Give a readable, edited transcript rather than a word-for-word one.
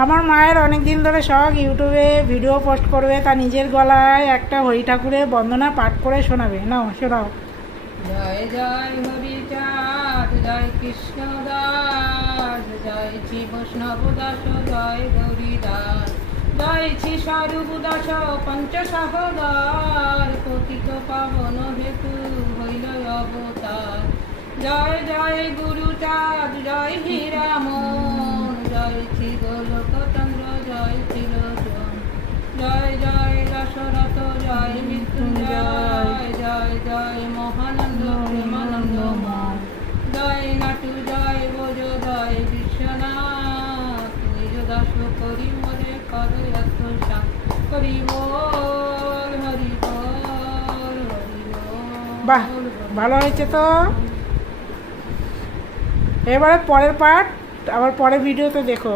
আমার মায়ের অনেক দিন ধরে শখ ইউটিউবে ভিডিও পোস্ট করবে, তার নিজের গলায় একটা হরি ঠাকুরের বন্দনা পাঠ করে শোনাবে। নাও শোনাও। জয় জয় হরিচাঁদ, জয় কৃষ্ণ দাস, জয় শ্রী বৈষ্ণব দাস, জয় গৌরী দাস, জয় শ্রী স্বরূপ দাস পঞ্চসহদার, পতিত পাবন হেতু হইল অবতার। জয় জয় গুরুচাঁদ, জয় হীরামন, জয় শ্রী গোলকচন্দ্র, জয় ত্রিলোচন, জয় জয় দশরথ, জয় মৃত্যুঞ্জয়, জয় জয় মহানন্দ প্রেমানন্দময়, জয় নাটু, জয় ভোজ, জয় বিশ্বনাথ, নিজ দাস করি মরে করে আত্মসাৎ, হরি বল হরি বল হরি বল। বাহ, ভালো হয়েছে তো। এবারে পরের পার্ট আবার পরের ভিডিওতে দেখো।